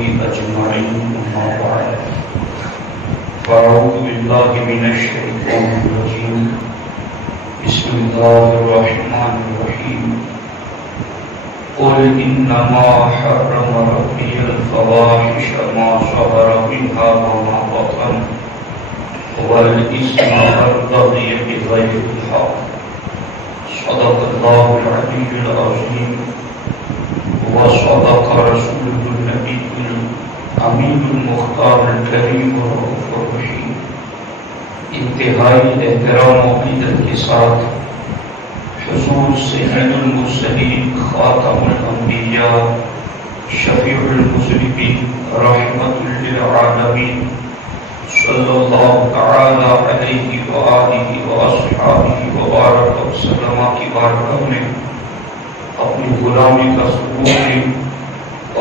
أجمعين أما بعد فأعوذ بالله من الشيطان الرجيم بسم الله الرحمن الرحيم قل إنما حرم ربي الفواحش ما ظهر منها وما بطن والإثم والبغي بغير الحق صدق الله العلي العظيم وصدق رسوله النبي الأمين المختار الكريم الرؤوف الرحيم. انتہائی احترام و عقیدت کے ساتھ حضور سید المرسلین خاتم الانبیاء شفیع المذنبین رحمت للعالمین صلی اللہ تعالی علیہ وآلہ واصحابہ وبارک وسلم کی بارگاہ میں اپنی غلامی کا ثبوت دیں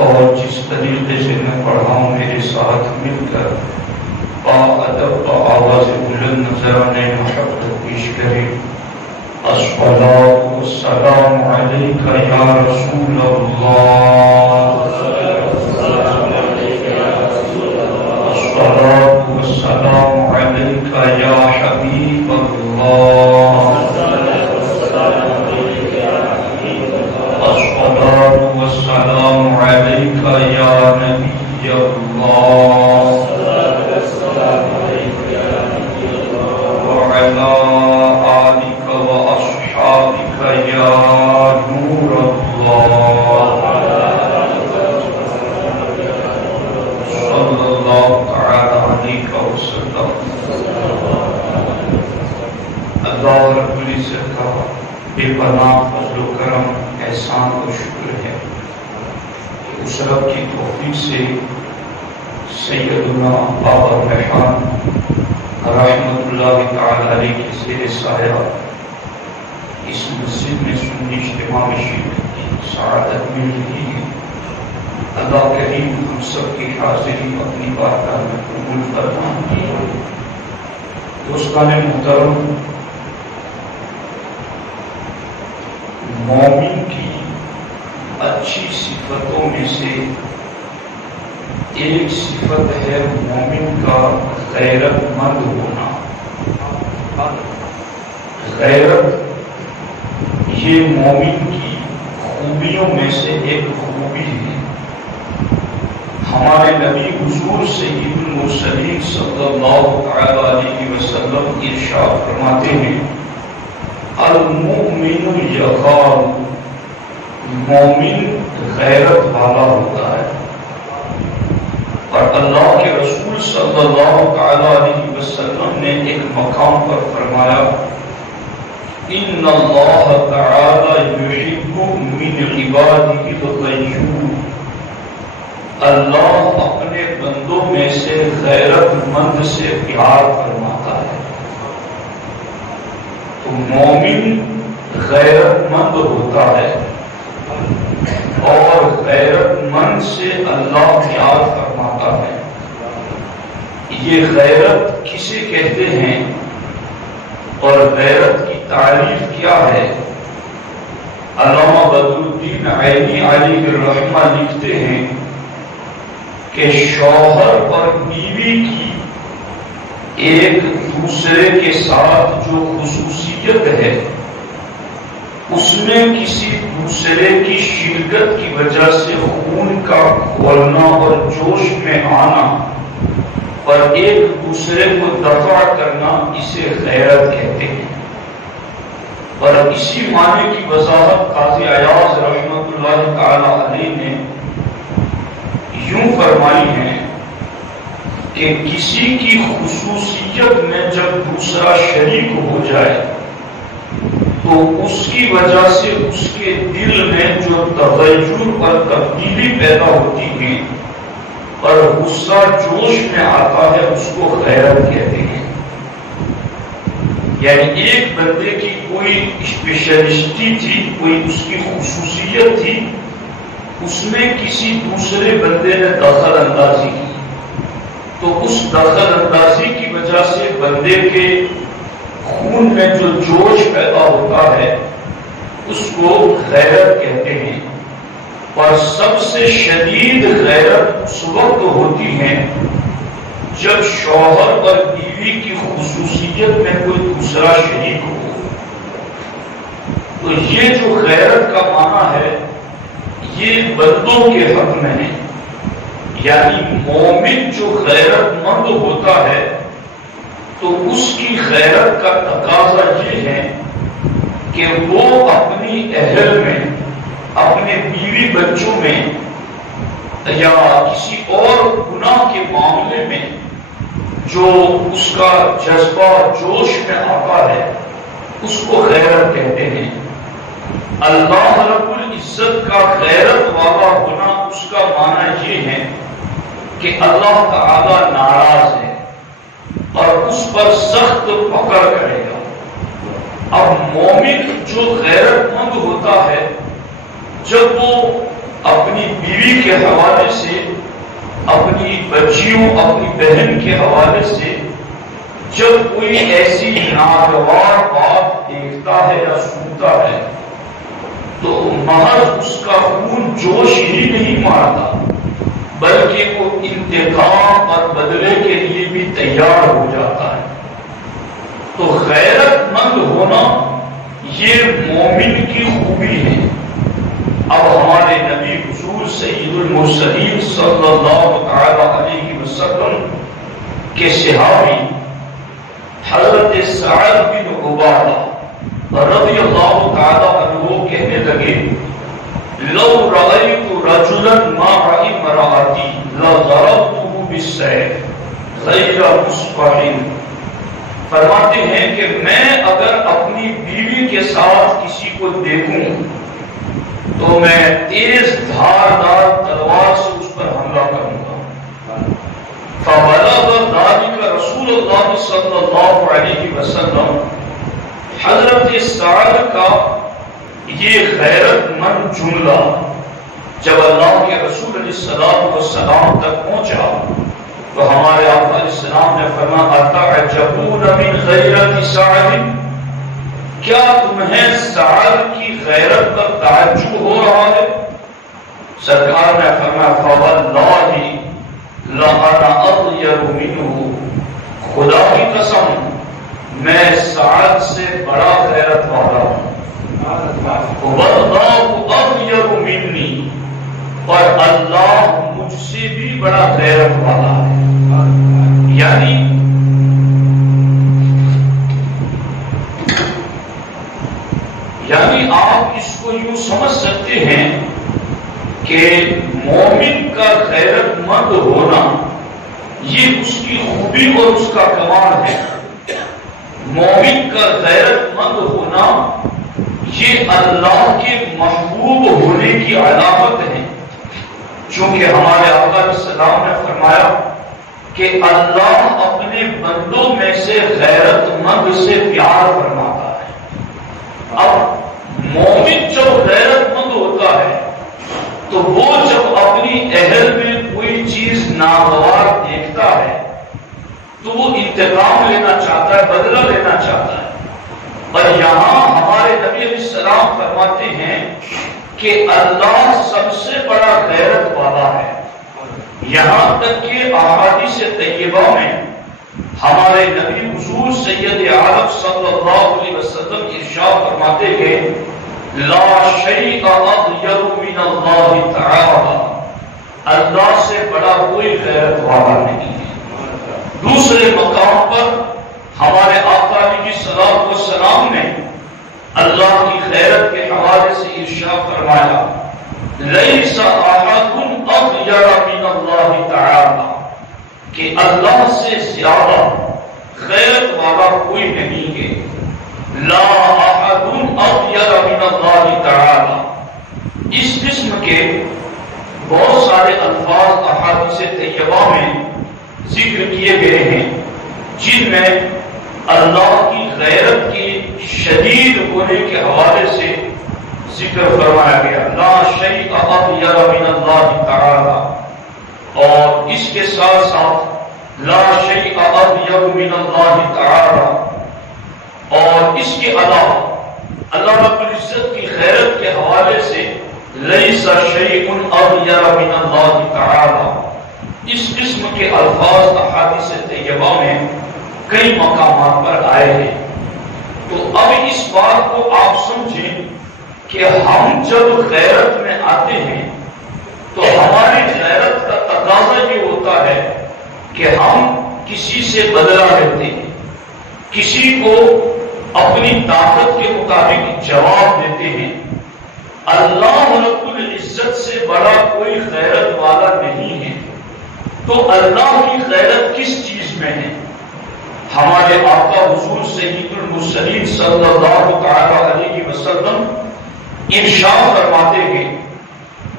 اور جس طریقے سے میں پڑھا ہوں میرے ساتھ مل کر باادب آواز بلند نذرانے محبت پیش کریں. الصلاۃ والسلام علیک یا رسول اللہ، الصلاۃ والسلام علیک یا حبیب اللہ، الصلاۃ والسلام علیک یا نبی اللہ وعلی آلک واصحابک یا نور اللہ صلی اللہ تعالی علیہ وسلم. اللہ رب العزت کا بے پناہ فضل و کرم احسان و شکر ہے کہ اس رب کی توفیق سے سیدنا بابا ریحان رحمت اللہ تعالی علیہ کے زیر سایہ اس مسجد میں سنی اجتماع میں شرکت کی سعادت مل رہی ہے. اللہ کریم ہم سب کی حاضری اپنی بارگاہ میں قبول فرمائے. دوستان محترم، مومن کی اچھی صفتوں میں سے ایک صفت ہے مومن کا غیرت مند ہونا. غیرت یہ مومن کی خوبیوں میں سے ایک خوبی ہے. ہمارے نبی حضور سید المرسلین صلی اللہ علیہ وسلم ارشاد فرماتے ہیں المؤمن یغار، مومن غیرت والا ہوتا ہے. اور اللہ کے رسول صلی اللہ علیہ وسلم نے ایک مقام پر فرمایا ان اللہ تعالی یحب من عباده الغیور، اللہ اپنے بندوں میں سے غیرت مند سے پیار فرماتا ہے. تو مومن غیرت مند ہوتا ہے اور غیرت مند سے اللہ پیار فرماتا ہے. یہ غیرت کسے کہتے ہیں اور غیرت کی تعریف کیا ہے؟ علامہ بدر الدین عینی علیہ الرحمہ لکھتے ہیں کہ شوہر اور بیوی کی ایک دوسرے کے ساتھ جو خصوصیت ہے اس میں کسی دوسرے کی شرکت کی وجہ سے خون کا کھولنا اور جوش میں آنا اور ایک دوسرے کو دفع کرنا اسے غیرت کہتے ہیں. اور اسی معنی کی وضاحت قاضی عیاض رحمۃ اللہ تعالی علیہ نے یوں فرمائی ہے کہ کسی کی خصوصیت میں جب دوسرا شریک ہو جائے تو اس کی وجہ سے اس کے دل میں جو تغیر اور تبدیلی پیدا ہوتی ہے اور غصہ جوش میں آتا ہے اس کو غیرت کہتے ہیں. یعنی ایک بندے کی کوئی اسپیشلسٹی تھی، کوئی اس کی خصوصیت تھی، اس میں کسی دوسرے بندے نے دخل اندازی کی تو اس دخل اندازی کی وجہ سے بندے کے خون میں جو جوش پیدا ہوتا ہے اس کو غیرت کہتے ہیں. اور سب سے شدید غیرت اس وقت ہوتی ہے جب شوہر اور بیوی کی خصوصیت میں کوئی دوسرا شریک ہو. تو یہ جو غیرت کا معنی ہے یہ بندوں کے حق میں ہے. یعنی مومن جو غیرت مند ہوتا ہے تو اس کی غیرت کا تقاضا یہ ہے کہ وہ اپنی اہل میں، اپنے بیوی بچوں میں یا کسی اور گناہ کے معاملے میں جو اس کا جذبہ جوش میں آتا ہے اس کو غیرت کہتے ہیں. اللہ رب العزت کا غیرت والا ہونا اس کا معنی یہ ہے کہ اللہ تعالی ناراض ہے اور اس پر سخت پکڑ کرے گا. اب مومن جو غیرت مند ہوتا ہے جب وہ اپنی بیوی کے حوالے سے، اپنی بچیوں، اپنی بہن کے حوالے سے جب کوئی ایسی ناگوار بات دیکھتا ہے یا سنتا ہے تو محض اس کا خون جوش ہی نہیں مارتا بلکہ وہ انتقام اور بدلے کے لیے بھی تیار ہو جاتا ہے. تو غیرت مند ہونا یہ مومن کی خوبی ہے. اب ہمارے نبی حضور سید المرسلین صلی اللہ علیہ وسلم کے صحابی حضرت سعد بن عبادہ رضی اللہ تعالی عنہ کہنے لگے لو رأیت رجلا مع امرأتی لضربته بالسیف غیر مصفح. فرماتے ہیں کہ میں اگر اپنی بیوی کے ساتھ کسی کو دیکھوں تو میں تیز دھاردار تلوار سے اس پر حملہ کروں گا. فبلغ ذلك رسول اللہ صلی اللہ علیہ وسلم. حضرت سعد کا یہ غیرت مند جملہ جب اللہ کے رسول علیہ السلام تک پہنچا تو ہمارے آقا علیہ السلام نے فرمایا اتعجبون من غیرت سعد، کیا تمہیں سعد کی غیرت پر تعجب ہو رہا ہے؟ سرکار نے فرمایا فواللہ لأنا اطیر منہ، خدا کی قسم میں سعد سے بڑا غیرت والا ہوں. واللہ اطیر منی، اور اللہ مجھ سے بھی بڑا غیرت والا ہے. یعنی آپ اس کو یوں سمجھ سکتے ہیں کہ مومن کا غیرت مند ہونا یہ اس کی خوبی اور اس کا کمال ہے. مومن کا غیرت مند ہونا یہ اللہ کے محبوب ہونے کی علامت ہے. چونکہ ہمارے آقا علیہ السلام نے فرمایا کہ اللہ اپنے بندوں میں سے غیرت مند سے پیار فرماتا ہے. اب مومن جب غیرت مند ہوتا ہے تو وہ جب اپنی اہل میں کوئی چیز ناگوار دیکھتا ہے تو وہ انتقام لینا چاہتا ہے، بدلہ لینا چاہتا ہے. اور یہاں ہمارے نبی علیہ السلام فرماتے ہیں کہ اللہ سب سے بڑا غیرت والا ہے. یہاں تک کہ احادیث طیبہ میں ہمارے نبی حضور سید عالم صلی اللہ علیہ وسلم ارشاد فرماتے ہیں لا شیء اغیر من اللہ تعالی، اللہ سے بڑا کوئی غیرت والا نہیں ہے. دوسرے مقام پر ہمارے آقا علیہ الصلوۃ والسلام نے اللہ کی غیرت کے حوالے سے ارشاد فرمایا لیس احد اغیر من اللہ تعالی، کہ اللہ سے زیادہ غیرت والا کوئی نہیں ہے. لا احد اغیر من اللہ تعالی. اس قسم کے بہت سارے الفاظ احادیث طیبہ میں ذکر کیے گئے ہیں جن میں اللہ کی غیرت کی شدید ہونے کے حوالے سے ذکر فرمایا گیا لا شیء اغیر من اللہ تعالی. اور اس کے ساتھ ساتھ لا شیء اغیر من اللہ تعالی. اور اس کے علاوہ اللہ رب العزت کی غیرت کے حوالے سے لیس شیء اغیر من اللہ تعالی، اس قسم کے الفاظ احادیث طیبہ میں کئی مقامات پر آئے ہیں۔ تو اب اس بات کو آپ سمجھیں کہ ہم جب غیرت میں آتے ہیں تو ہماری غیرت کا تقاضا یہ ہوتا ہے کہ ہم کسی سے بدلہ لیتے ہیں، کسی کو اپنی طاقت کے مطابق جواب دیتے ہیں۔ اللہ رب العزت سے بڑا کوئی غیرت والا نہیں ہے۔ تو اللہ کی غیرت کس چیز میں ہے؟ ہمارے آقا حضور سید المرسلین صلی اللہ تعالی علیہ وسلم ارشاد فرماتے ہیں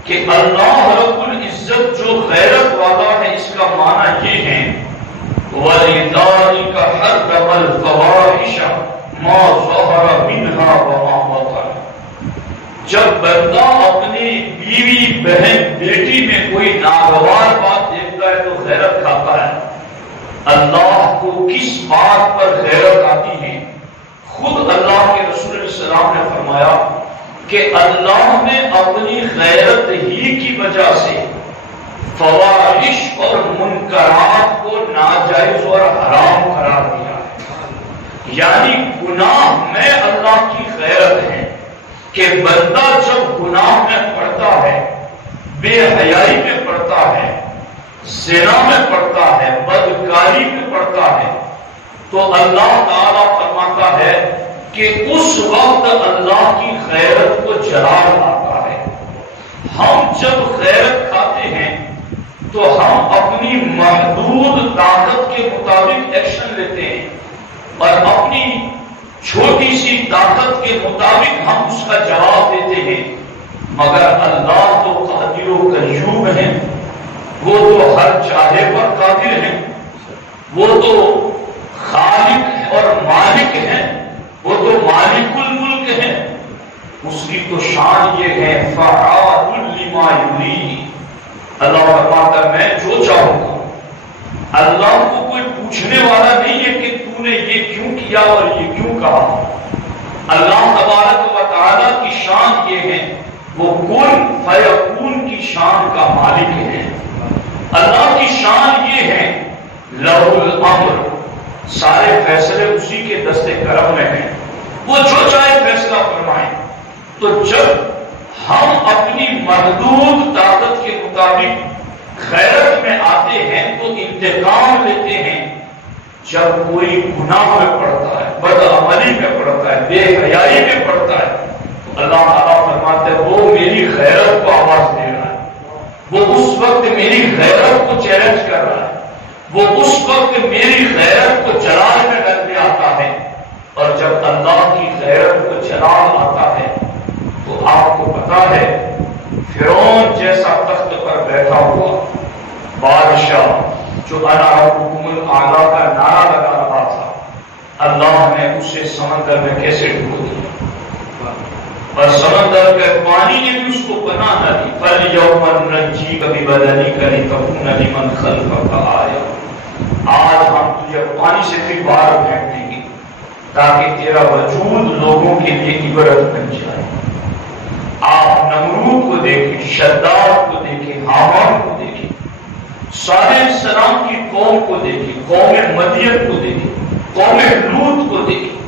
کہ اللہ رب العزت جو غیرت والا ہے اس کا معنی یہ ہے وَلِذَلِكَ حَرَّمَ الْفَوَاحِشَ مَا ظَهَرَ مِنْهَا وَمَا بَطَنَ۔ جب بندہ اپنی بیوی بہن بیٹی میں کوئی ناگوار بات دیکھتا ہے تو غیرت کھاتا ہے۔ اللہ کو کس بات پر غیرت آتی ہے؟ خود اللہ کے رسول علیہ السلام نے فرمایا کہ اللہ نے اپنی غیرت ہی کی وجہ سے فواحش اور منکرات کو ناجائز اور حرام قرار دیا ہے۔ یعنی گناہ میں اللہ کی غیرت ہے کہ بندہ جب گناہ میں پڑتا ہے، بے حیائی میں پڑتا ہے، زنا میں پڑتا ہے، بدکاری میں پڑتا ہے، تو اللہ تعالیٰ فرماتا ہے کہ اس وقت اللہ کی غیرت کو جلال آتا ہے۔ ہم جب غیرت کھاتے ہیں تو ہم اپنی محدود طاقت کے مطابق ایکشن لیتے ہیں اور اپنی چھوٹی سی طاقت کے مطابق ہم اس کا جواب دیتے ہیں، مگر اللہ تو قادر و قیوم ہے، وہ تو ہر چاہے پر قادر ہیں، وہ تو خالق اور مالک ہیں، وہ تو مالک الملک ہے، اس کی تو شان یہ ہے فعال لما یرید۔ اللہ فرماتا ہے میں جو چاہوں گا۔ اللہ کو کوئی پوچھنے والا نہیں ہے کہ تو نے یہ کیوں کیا اور یہ کیوں کہا۔ اللہ تبارک و تعالیٰ کی شان یہ ہے وہ کن فیکون کی شان کا مالک ہے۔ اللہ کی شان یہ ہے لہ الامر، سارے فیصلے اسی کے دست کرم میں ہیں، وہ جو چاہے فیصلہ فرمائیں۔ تو جب ہم اپنی محدود طاقت کے مطابق غیرت میں آتے ہیں تو انتقام لیتے ہیں۔ جب کوئی گناہ میں پڑتا ہے، بدعملی میں پڑتا ہے، بے حیائی میں پڑتا ہے، تو اللہ تعالیٰ فرماتے ہیں وہ میری غیرت کو آواز دے رہا ہے، وہ اس وقت میری غیرت کو چیلنج کر رہا ہے، وہ اس وقت میری غیرت کو جلال میں ڈال کے آتا ہے۔ اور جب اللہ کی غیرت کو جلال آتا ہے تو آپ کو پتا ہے فرعون جیسا تخت پر بیٹھا ہوا بادشاہ جو انا ربکم الاعلی کا نعرہ لگا رہا تھا، اللہ نے اسے سمندر میں کیسے ڈبو دیا، اور سمندر کے پانی نے بھی اس کو پناہ نہ دی۔ فَالْيَوْمَ نُنَجِّيكَ بِبَدَنِكَ لِتَكُونَ لِمَنْ خَلْفَكَ آیَةً، آج ہم تجھے پانی سے پھر باہر پھینک دیں گے تاکہ تیرا وجود لوگوں کے لیے عبرت بن جائے۔ آپ نمرود کو دیکھیں، شداد کو دیکھیں، حامان کو دیکھیں، صالح السلام کی قوم کو دیکھیں، قوم مدین کو دیکھیں، قوم لوط کو دیکھیں،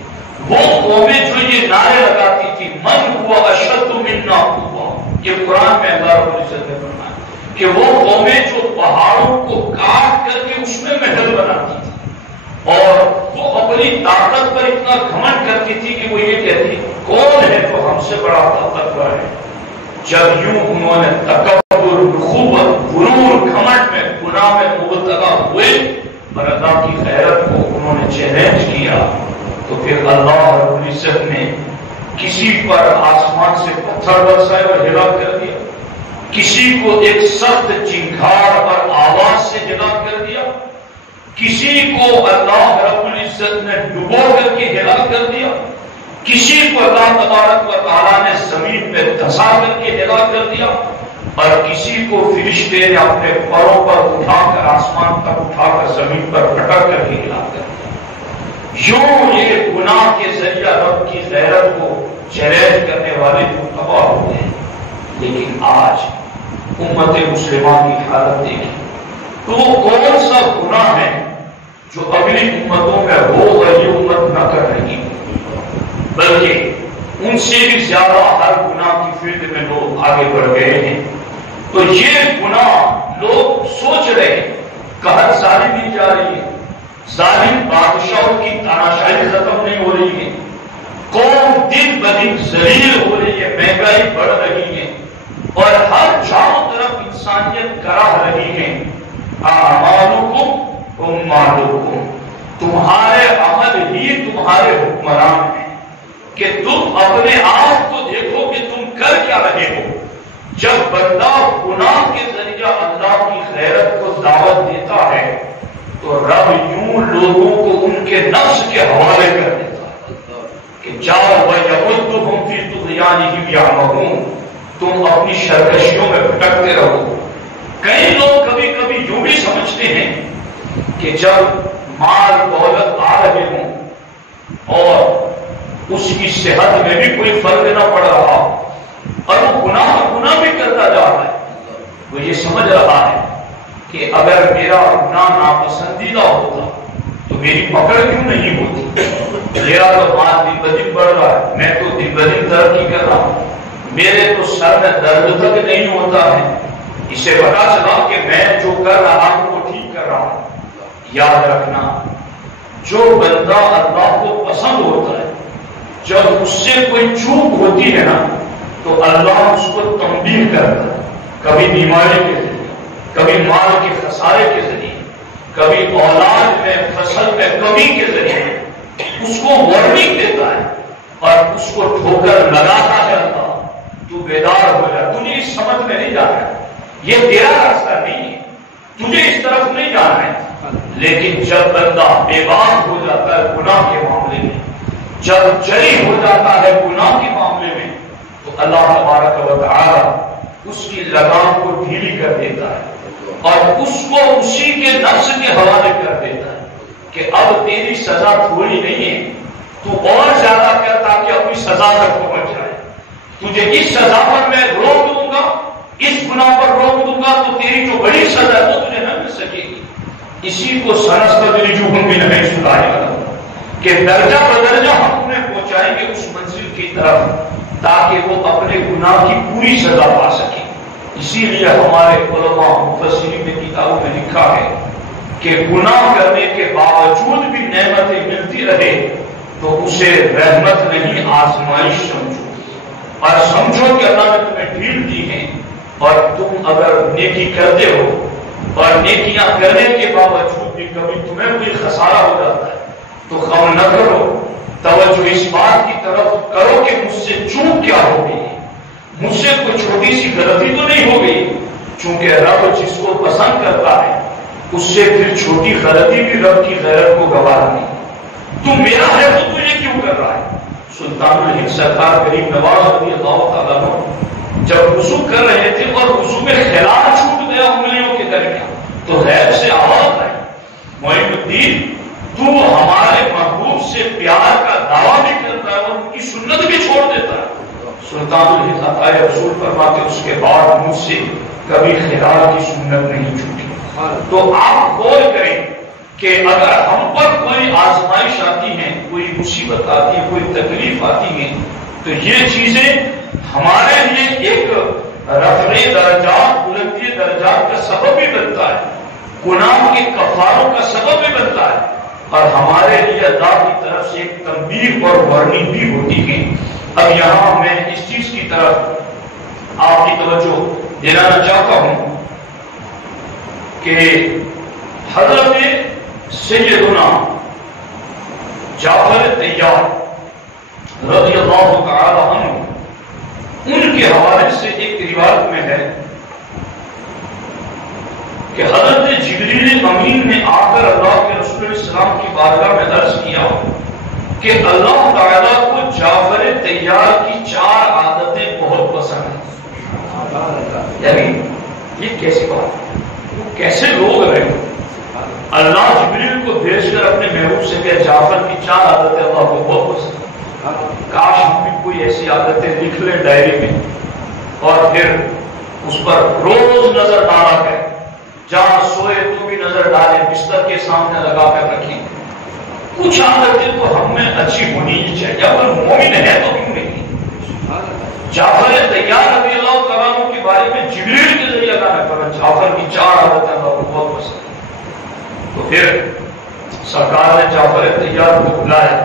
وہ قومیں جو یہ نعرے لگاتی تھی من ہوا اشد منا قوہ، یہ قرآن میں اللہ رب العزت نے فرمایا کہ وہ قومیں جو پہاڑوں کو کاٹ کر کے اس میں محل بناتی تھی اور وہ اپنی طاقت پر اتنا گھمنڈ کرتی تھی کہ وہ یہ کہتی کون ہے تو ہم سے بڑا طاقتور ہے۔ جب یوں انہوں نے تکبر، نخوت، غرور، گھمنڈ میں گناہ میں مبتلا ہوئے اور اللہ کی غیرت کو انہوں نے چیلنج کیا تو پھر اللہ رب العزت نے کسی پر آسمان سے پتھر برسائے اور ہلاک کر دیا، کسی کو ایک سخت چنگھاڑ اور آواز سے ہلاک کر دیا، کسی کو اللہ رب العزت نے ڈبو کر کے ہلاک کر دیا، کسی کو اللہ تبارک و تعالیٰ نے زمین پہ دھسا کر کے ہلاک کر دیا، اور کسی کو فرشتے نے اپنے پروں پر اٹھا کر آسمان تک اٹھا کر زمین پر پٹک کر کے ہلاک کر دیا۔ یوں یہ گناہ کے ذریعہ رب کی غیرت کو چیلنج کرنے والے جو تباہ ہوئے ہیں۔ لیکن آج امت مسلمہ کی حالت دیکھیں تو وہ کون سا گناہ ہے جو اگلی امتوں میں وہ یہ امت نہ کر رہی، بلکہ ان سے بھی زیادہ ہر گناہ کی فیلڈ میں لوگ آگے بڑھ گئے ہیں۔ تو یہ گناہ لوگ سوچ رہے ہیں قحط ظالم نہیں جا رہی ہے، ظالم بادشاہوں کی تاناشاہی ختم نہیں ہو رہی ہے، قوم دن بدن ذلیل ہو رہی ہے، مہنگائی بڑھ رہی ہے اور ہر چاروں طرف انسانیت کراہ رہی ہے۔ اعمالکم اموالکم، تمہارے عمل ہی تمہارے حکمران ہیں کہ تم اپنے آپ کو دیکھو کہ تم کر کیا رہے ہو۔ جب بندہ گناہ کے ذریعہ اللہ کی غیرت کو دعوت دیتا ہے تو رب یوں لوگوں کو ان کے نفس کے حوالے کر دیتا ہے کہ جاؤ وَيَمُدُّهُمْ فِي طُغْيَانِهِمْ يَعْمَهُونَ، تم اپنی سرکشیوں میں بھٹکتے رہو۔ کئی لوگ کبھی کبھی یوں بھی سمجھتے ہیں کہ جب مال دولت آ رہے ہوں اور اس کی صحت میں بھی کوئی فرق نہ پڑ رہا اور وہ گناہ بھی کرتا جا رہا ہے، وہ یہ سمجھ رہا ہے کہ اگر میرا گناہ ناپسندیدہ ہوتا تو میری پکڑ کیوں نہیں ہوتی، میرا تو مال دن بدن بڑھ رہا ہے، میں تو دن بدن ترقی کر رہا ہوں، میرے تو سر میں درد تک نہیں ہوتا ہے، اسے پتا چلا کہ میں جو کر رہا ہوں وہ ٹھیک کر رہا ہوں۔ یاد رکھنا، جو بندہ اللہ کو پسند ہوتا ہے جب اس سے کوئی چوک ہوتی ہے نا تو اللہ اس کو تنبیہ کرتا ہے، کبھی بیماری کے ذریعے، کبھی مال کے خسارے کے ذریعے، کبھی اولاد میں فصل میں کمی کے ذریعے اس کو وارننگ دیتا ہے اور اس کو ٹھوکر لگاتا ہے اللہ، تو بیدار ہو جا، تجھے اس سمجھ میں نہیں جانا ہے، یہ تیرا راستہ نہیں ہے، تجھے اس طرف نہیں جانا ہے۔ لیکن جب بندہ بے باک ہو جاتا ہے گناہ کے معاملے میں، جب جری ہو جاتا ہے گناہ کے معاملے میں، تو اللہ تبارک و تعالی اس کی لگام کو ڈھیلی کر دیتا ہے اور اس کو اسی کے نفس کے حوالے کر دیتا ہے کہ اب تیری سزا تھوڑی نہیں ہے، تو اور زیادہ کر تاکہ اپنی سزا تک پہنچ جائے، تجھے اس سزا پر میں روک دوں گا، اس گناہ پر روک دوں گا تو تیری جو بڑی سزا ہے وہ تجھے نہ مل سکے گی۔ اسی کو سنستدرجهم من حیث لا یعلمون کہ درجہ بدرجہ ہم انہیں پہنچائیں گے اس منزل کی طرف تاکہ وہ اپنے گناہ کی پوری سزا پا سکیں۔ اسی لیے ہمارے علماء مفسرین نے کتابوں میں لکھا ہے کہ گناہ کرنے کے باوجود بھی نعمتیں ملتی رہے تو اسے رحمت نہیں آزمائش سمجھو، اور سمجھو کہ اللہ نے تمہیں ڈھیل دی ہے اور تم اگر نیکی کرتے ہو اور نیکیاں کرنے کے باوجود بھی کبھی تمہیں کوئی خسارہ ہو جاتا ہے تو غم نہ کرو، توجہ اس بات کی طرف کرو کہ مجھ سے چوک کیا ہو گئی، مجھ سے کوئی چھوٹی سی غلطی تو نہیں ہو گئی، چونکہ رب جس کو پسند کرتا ہے اس سے پھر چھوٹی غلطی بھی رب کی غیرت کو گوارا نہیں۔ تو میرا ہے تو تجھے کیوں کر رہا ہے؟ سلطان الہند سرکار غریب نواز رضی اللہ تعالیٰ عنہ جب وضو کر رہے تھے اور وضو میں خلال چھوٹ گیا انگلیوں کے درمیان تو غیب سے آواز آئی، معین الدین تو ہمارے محبوب سے پیار کا دعویٰ بھی کرتا ہے اور ان کی سنت بھی چھوڑ دیتا ہے۔ سلطان الہند عطائے رسول فرماتے اس کے بعد مجھ سے کبھی خلال کی سنت نہیں چھوٹی۔ تو آپ غور کریں کہ اگر ہم پر کوئی آزمائش آتی ہے، کوئی مصیبت آتی ہے، کوئی تکلیف آتی ہے تو یہ چیزیں ہمارے لیے ایک رفع درجات، بلندی درجات کا سبب بھی بنتا ہے، گناہ کے کفاروں کا سبب بھی بنتا ہے اور ہمارے لیے اللہ کی طرف سے ایک تنبیہ اور وارننگ بھی ہوتی ہے۔ اب یہاں میں اس چیز کی طرف آپ کی توجہ دلانا چاہتا ہوں کہ حضرت سیدنا جعفر طیار رضی اللہ تعالی عنہ ان کے حوالے سے ایک روایت میں ہے کہ حضرت جبریل امین نے آ کر اللہ کے رسول علیہ السلام کی بارگاہ میں عرض کیا کہ اللہ تعالیٰ کو جعفر طیار کی 4 عادتیں بہت پسند ہیں۔ یعنی یہ کیسی بات ہے، وہ کیسے لوگ رہے؟ اللہ جبریل کو بھیج کر اپنے محبوب سے کہ جعفر کی 4 عادتیں اللہ کو بہت پسند ہیں، کاش ہم بھی کوئی ایسی عادتیں لکھ لیں ڈائری میں اور پھر اس پر روز نظر ڈالا کریں، جہاں سوئے تو بھی نظر ڈالیں، بستر کے سامنے لگا کر رکھیں۔ کچھ عادتیں تو ہم میں اچھی ہونی ہی چاہیے، اگر مومن ہے تو کیوں نہیں؟ جعفر طیار رضی اللہ تعالیٰ عنہ کے بارے میں جبریل کے ذریعے اللہ نے فرمایا جعفر کی 4 عادتیں اللہ کو بہت پسند۔ تو پھر سرکار نے جعفر طیار کو بلایا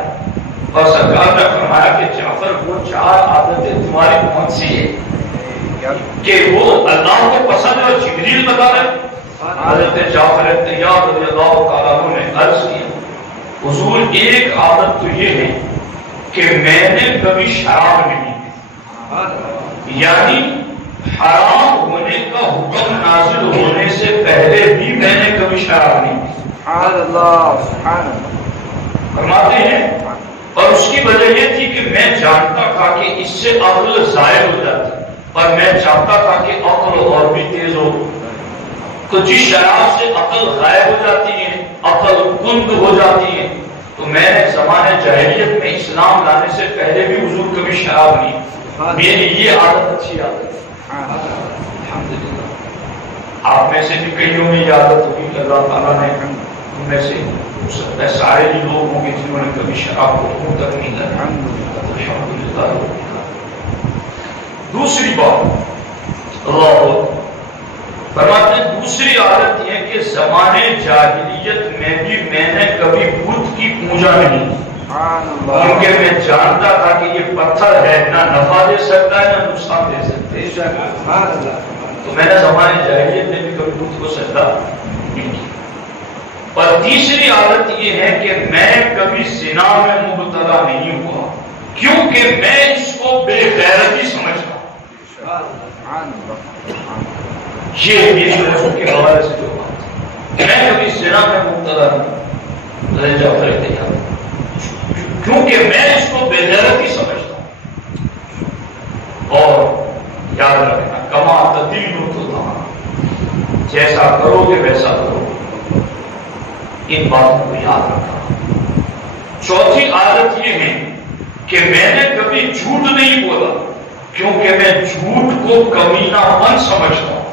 اور سرکار نے فرمایا کہ جعفر وہ 4 عادتیں تمہاری کون سی ہے کہ وہ اللہ کو پسند ہے اور جبریل بتا رہے؟ حضرت جعفر طیار رضی اللہ تعالیٰ عنہ نے عرض کیا حضور ایک عادت تو یہ ہے کہ میں نے کبھی شراب نہیں پی، یعنی حرام ہونے کا حکم نازل ہونے سے پہلے بھی میں نے کبھی شراب نہیں پی۔ فرماتے ہیں اور اس کی وجہ یہ تھی کہ میں جانتا تھا کہ اس سے عقل ضائع ہو جاتی اور میں چاہتا تھا کہ عقل اور بھی تیز ہو۔ تو جس شراب سے عقل غائب ہو جاتی ہے، عقل کند ہو جاتی ہے، تو میں نے زمانے جاہلیت میں اسلام لانے سے پہلے بھی حضور کبھی شراب نہیں، میری یہ عادت اچھی عادت ہے الحمدللہ۔ آپ میں سے بھی کئیوں میں یہ عادت ہوگی کہ اللہ تعالیٰ نے ان میں سے ہو سکتا ہے سارے ہی لوگ ہوں گے جنہوں نے کبھی شراب کو منہ تک نہیں لگا الحمدللہ۔ دوسری بات اللہ فرماتے ہیں دوسری عادت یہ کہ زمانے جاہلیت میں بھی میں نے کبھی بت کی پوجا نہیں، کیونکہ میں جانتا تھا کہ یہ پتھر ہے، نہ نفع دے سکتا ہے نہ نقصان دے سکتا ہے، تو میں نے زمانے جاہلیت میں بھی کبھی بت کو سجدہ نہیں کیا۔ اور تیسری عادت یہ ہے کہ میں کبھی زنا میں مبتلا نہیں ہوا، کیونکہ میں اس کو بے غیرتی سمجھتا ہوں۔ یہ میری رسول کے حوالے سے جو بات ہے، میں کبھی زنا میں مبتلا نہیں جعفر طیار، کیونکہ میں اس کو بے غیرتی سمجھتا ہوں۔ اور یاد رکھنا کما تدین تدان، جیسا کرو گے ویسا کرو، ان باتوں کو یاد رکھنا۔ چوتھی عادت یہ ہے کہ میں نے کبھی جھوٹ نہیں بولا، کیونکہ میں جھوٹ کو کمینہ پن سمجھتا ہوں۔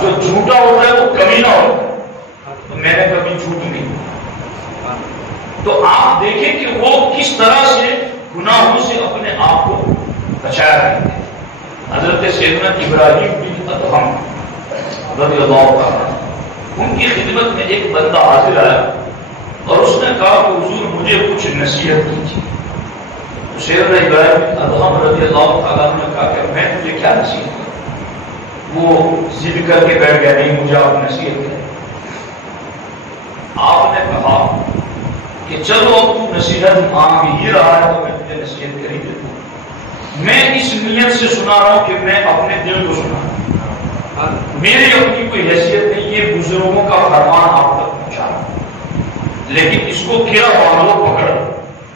جو جھوٹا ہوتا ہے وہ کمینہ ہوتا ہے، تو میں نے کبھی جھوٹ نہیں بولا۔ تو آپ دیکھیں کہ وہ کس طرح سے گناہوں سے اپنے آپ کو بچایا کرتے ہیں۔ حضرت سیدنا ابراہیم بن ادہم رضی اللہ تعالیٰ ان کی خدمت میں ایک بندہ حاضر آیا اور اس نے کہا کہ حضور مجھے کچھ نصیحت کیجیے۔ سیدنا ابراہیم بن ادہم رضی اللہ تعالیٰ نے کہا کہ میں تجھے کیا نصیحت کروں؟ وہ ضد کر کے بیٹھ گیا نہیں مجھے آپ نصیحت کریں۔ آپ نے کہا کہ چلو اب تو نصیحت مانگ ہی رہا ہے تو میں تجھے نصیحت کر ہی دیتا ہوں۔ میں اس نیت سے سنا رہا ہوں کہ میں اپنے دل کو سنا رہا ہوں، میری اپنی کوئی حیثیت نہیں، یہ بزرگوں کا فرمان آپ تک پہنچا رہا ہوں، لیکن اس کو کیا باندھو پکڑو۔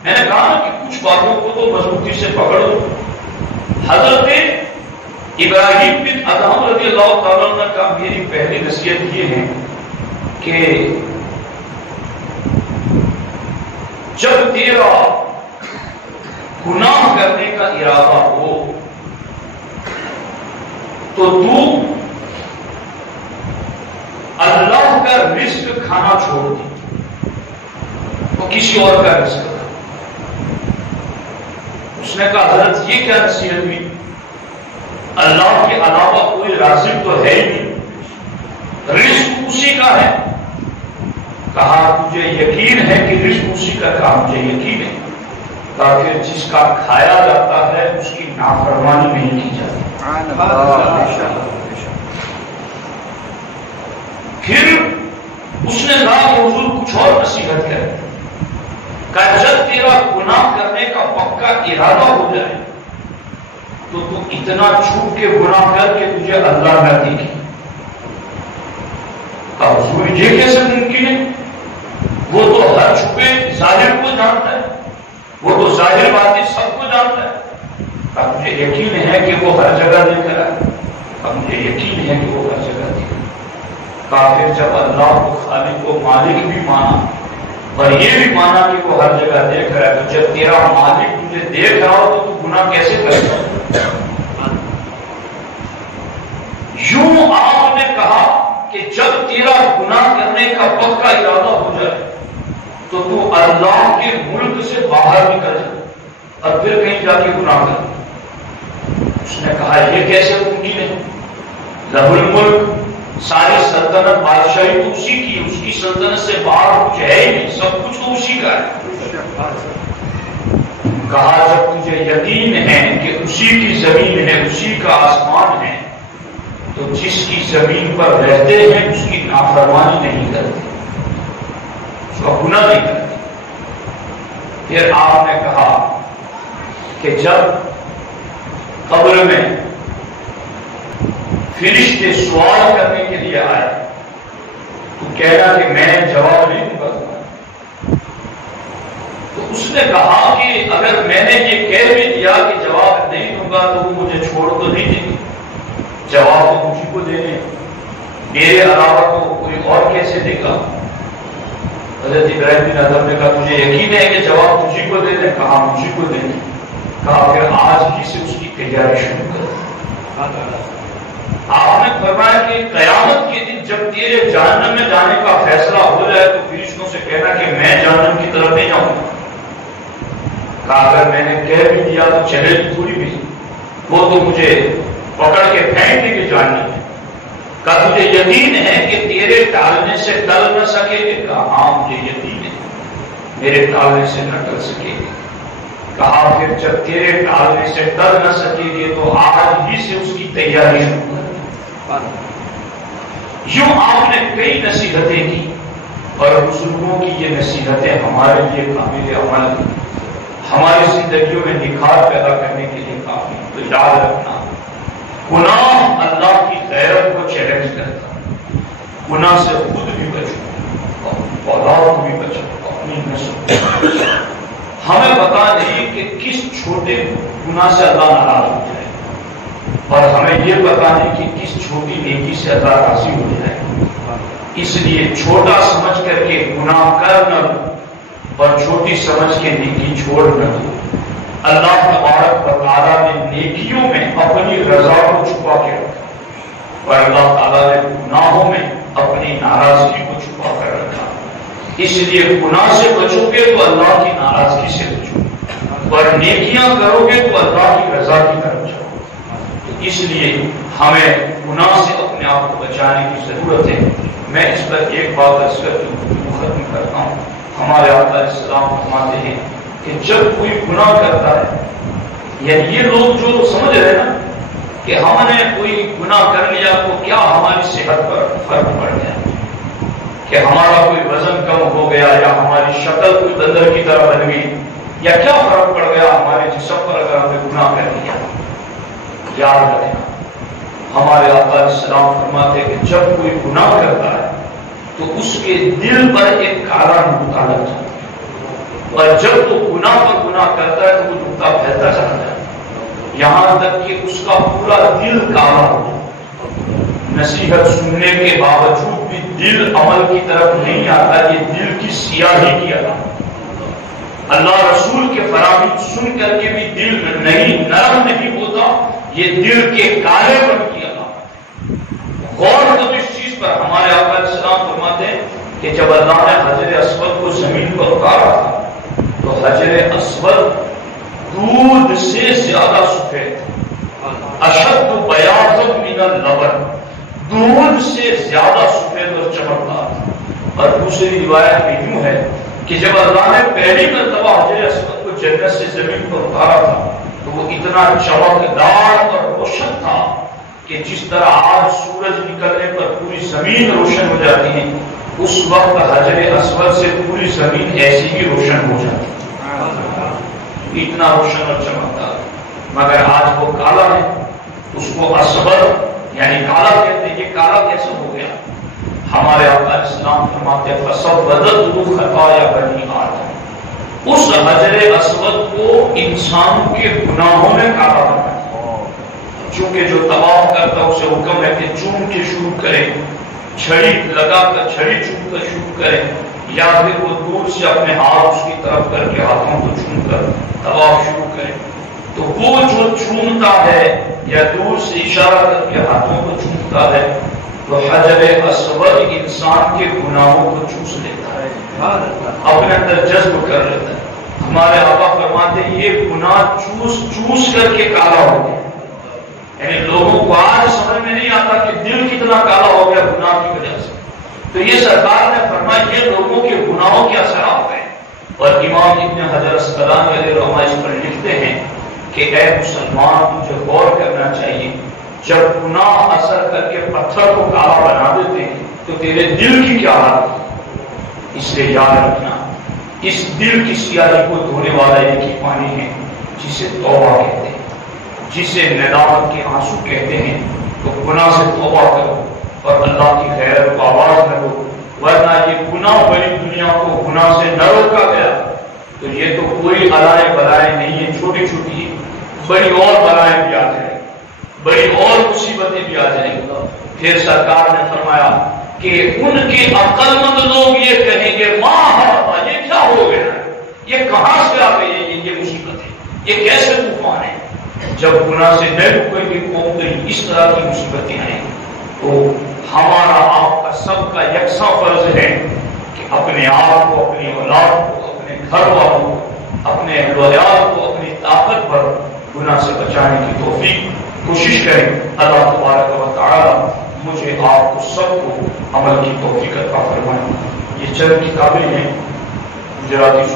میں نے کہا کہ کچھ باتوں کو تو مضبوطی سے پکڑ دو۔ حضرت ابراہیم بن ادہم رضی اللہ تعالیٰ عنہ کا میری پہلی نصیحت یہ ہے کہ جب تیرا گناہ کرنے کا ارادہ ہو تو اللہ کا رزق کھانا چھوڑ دے، تو کسی اور کا رزق کھا۔ اس نے کہا حضرت یہ کیا نصیحت ہوئی؟ اللہ کے علاوہ کوئی رازق تو ہے ہی نہیں، رزق اسی کا ہے۔ کہا تجھے یقین ہے کہ رزق اسی کا؟ کہا مجھے یقین ہے۔ کہا پھر جس کا کھایا جاتا ہے اس کی نافرمانی نہیں کی جاتی۔ پھر اس نے کہا کہ حضور کچھ اور نصیحت کرے۔ کہا جب تیرا گناہ کرنے کا پکا ارادہ ہو جائے تو تو اتنا چھپ کے گناہ کر کے تجھے اللہ نہ دیکھے۔ کہا حضور یہ کیسے ممکن ہے؟ وہ تو ہر چھپے ظاہر کو جانتا ہے، وہ تو ظاہر باتیں سب کو جانتا ہے۔ کہا مجھے یقین ہے کہ وہ ہر جگہ دیکھ رہا ہے۔ کہا مجھے یقین ہے کہ وہ ہر جگہ دیکھ رہا ہے۔ کہا پھر جب اللہ کو خالق کو مالک بھی مانا اور یہ بھی مانا کہ وہ ہر جگہ دیکھ رہا ہے، تو جب تیرا مالک تجھے دیکھ رہا ہو تو تو گناہ کیسے کرے گا؟ یوں آپ نے کہا کہ جب تیرا گناہ کرنے کا پکا ارادہ ہو جائے تو تو اللہ کے ملک سے باہر نکل جائے اور پھر کہیں جا کے گناہ کر۔ اس نے کہا یہ کیسے ممکن ہے؟ لہ الملک، ساری سلطنت بادشاہی تو اسی کی، اس کی سلطنت سے باہر کچھ ہے ہی نہیں، سب کچھ تو اسی کا ہے۔ کہا جب تجھے یقین ہے کہ اسی کی زمین ہے، اسی کا آسمان ہے، تو جس کی زمین پر رہتے ہیں اس کی نافرمانی نہیں کرتے، اس کا گناہ نہیں کرتے۔ پھر آپ نے کہا کہ جب قبر میں فرشتے سوال کرنے کے لیے آئے تو کہنا کہ میں جواب نہیں دوں گا، تو اس نے کہا کہ اگر میں نے یہ کہہ بھی دیا کہ جواب نہیں دوں گا تو وہ مجھے چھوڑ تو نہیں دیں گے، جواب تو مجھے کو دینے، میرے علاوہ تو کوئی اور کیسے دے گا؟ حضرت ابراہیم بن ادم نے کہا تجھے یقین ہے کہ جواب تجھے کو دینے؟ کہا مجھے کو دینے۔ کہا پھر آج ہی سے اس کی تیاری شروع کر۔ آپ نے فرمایا کہ قیامت کے دن جب تیرے جہنم میں جانے کا فیصلہ ہو جائے تو فرشتوں سے کہنا کہ میں جہنم کی طرف نہیں جاؤں گا۔ کہا اگر میں نے کہہ بھی دیا تو چلے تھوڑی بھی، وہ تو مجھے پکڑ کے پھینک دے کے جاننی ہے۔ کہا تجھے یقین ہے کہ تیرے ٹالنے سے ٹل نہ سکے گے؟ کہا ہاں مجھے یقین ہے میرے ٹالنے سے نہ ٹل سکے گی۔ کہا پھر جب تیرے ٹالنے سے ٹل نہ سکے گے تو آج ہی سے اس کی تیاری شروع کر۔ یوں آپ نے کئی نصیحتیں کی اور بزرگوں کی یہ نصیحتیں ہمارے لیے قابل عمل، ہماری زندگیوں میں نکھار پیدا کرنے کے لیے کافی۔ تو یاد رکھنا، گناہ اللہ کی غیرت کو چیلنج کرتا ہے۔ گناہ سے خود بھی بچو، اولاد کو بھی بچو، اپنی نسل کو بچو۔ ہمیں پتا نہیں کہ کس چھوٹے گناہ سے اللہ ناراض ہو جائے، اور ہمیں یہ پتا نہیں کہ کس چھوٹی نیکی سے اللہ راضی ہو جائے۔ اس لیے چھوٹا سمجھ کر کے گناہ کر نہ دو اور چھوٹی سمجھ کے نیکی چھوڑ نہ دو۔ اللہ تبارک و تعالیٰ نے نیکیوں میں اپنی رضا کو چھپا کے رکھا اور اللہ تعالیٰ نے گناہوں میں اپنی ناراضگی کو چھپا کر رکھا۔ اس لیے گناہ سے بچو گے تو اللہ کی ناراضگی سے بچو، اور نیکیاں کرو گے تو اللہ کی رضا کی طرف جاؤ۔ اس لیے ہمیں گناہ سے اپنے آپ کو بچانے کی ضرورت ہے۔ میں اس پر ایک بات عرض کر کے ختم کرتا ہوں۔ ہمارے آقا علیہ السلام فرماتے ہیں کہ جب کوئی گناہ کرتا ہے، یعنی یہ لوگ جو سمجھ رہے ہیں نا کہ ہم نے کوئی گناہ کر لیا تو کیا ہماری صحت پر فرق پڑ گیا، کہ ہمارا کوئی وزن کم ہو گیا یا ہماری شکل کوئی بندر کی طرح بن گئی، یا کیا فرق پڑ گیا ہمارے جسم پر اگر ہم نے گناہ کر لیا؟ یاد رکھنا، ہمارے آقا علیہ السلام فرماتے کہ جب کوئی گناہ کرتا ہے تو اس کے دل پر ایک کالا نقطہ لگ جاتا ہے، اور جب وہ گناہ پر گناہ کرتا ہے تو وہ نقطہ پھیلتا جاتا ہے یہاں تک کہ اس کا پورا دل کالا ہو جاتا۔ نصیحت سننے کے باوجود بھی دل عمل کی طرف نہیں آتا، یہ دل کی سیاہی کی علامت۔ اللہ رسول کے فرامین سن کر کے بھی دل نہیں نرم نہیں ہوتا، یہ دل کے کالے پن کی علامت۔ غور کرو اس چیز پر، ہمارے آقا علیہ السلام فرماتے ہیں کہ جب اللہ نے حجر اسود کو زمین پر اتارا تھا تو حجر اسود دودھ سے زیادہ سفید، اشد بیاض من اللبن، دودھ سے زیادہ سفید اور چمکدار تھا۔ اور دوسری روایت میں یوں ہے کہ جب اللہ نے پہلی مرتبہ حجر اسود کو جنت سے زمین پر اتارا تھا تو وہ اتنا چمکدار اور روشن تھا کہ جس طرح آج سورج نکلنے پر پوری زمین روشن ہو جاتی ہے، اس وقت حجر اسود سے پوری زمین ایسی ہی روشن ہو جاتی ہے، اتنا روشن اور چمکدار۔ مگر آج وہ کالا ہے، اس کو اسود یعنی کالا کہتے ہیں۔ یہ کالا کیسے ہو گیا؟ ہمارے آقا علیہ السلام فرماتے ہیں فَسَوَّدَتْهُ خَطَايَا بَنِي آدَمَ، اس حجر اسود کو انسانوں کے گناہوں نے کالا بنا، چونکہ جو طواف کرتا اسے حکم ہے کہ چوم کے شروع کرے، چھڑی لگا کر چھڑی چوم کر شروع کرے، یا پھر وہ دور سے اپنے ہاتھ اس کی طرف کر کے ہاتھوں کو چوم کر طواف شروع کرے۔ تو وہ جو چومتا ہے یا دور سے اشارہ کر کے ہاتھوں کو چومتا چوستا ہے تو حجر اسود انسان کے گناہوں کو چوس لیتا ہے، اپنے اندر جذب کر لیتا ہے۔ ہمارے آقا فرماتے ہیں یہ گناہ چوس چوس کر کے کالا ہو گیا، یعنی لوگوں کو آج سمجھ میں نہیں آتا کہ دل کتنا کالا ہو گیا گناہ کی وجہ سے۔ تو یہ سرکار نے فرمایا یہ لوگوں کے گناہوں کے اثرات ہیں۔ اور امام ابن حجر اسقلانی علیہ رحمہ اس پر لکھتے ہیں کہ اے مسلمان تجھے غور کرنا چاہیے، جب گناہ اثر کر کے پتھر کو کالا بنا دیتے ہیں تو تیرے دل کی کیا حالت ہے؟ اس لیے یاد رکھنا اس دل کی سیاہی کو دھونے والا ایک ہی پانی ہے جسے توبہ کہتے ہیں، جسے ندامت کے آنسو کہتے ہیں۔ تو گناہ سے توبہ کرو اور اللہ کی غیرت کو آواز نہ دو، ورنہ یہ گناہ بڑی دنیا کو گناہ سے نہ روکا گیا تو یہ تو کوئی علائے بلائے نہیں ہے، چھوٹی چھوٹی بڑی اور بلائیں بھی آ جائیں، بڑی اور مصیبتیں بھی آ جائیں گی۔ پھر سرکار نے فرمایا کہ ان کے عقل مند لوگ یہ کہیں گے ماں ہوا یہ کیا ہو گیا، یہ کہاں سے آ گئی یہ مصیبت ہے، یہ کیسے طوفان ہے۔ جب گناہ سے نہ رکے گی قوم تو اس طرح کی مصیبتیں آئیں گی۔ تو ہمارا آپ کا سب کا یکساں فرض ہے کہ اپنے آپ کو، اپنی اولاد کو، اپنے گھر والوں کو، اپنے اہلیات کو اپنی طاقت پر گناہ سے بچانے کی توفیق کوشش کریں۔ اللہ تبارک و تعالی مجھے آپ کو سب کو عمل کی توفیق عطا فرمائے۔ یہ چند کتابیں ہیں گجراتی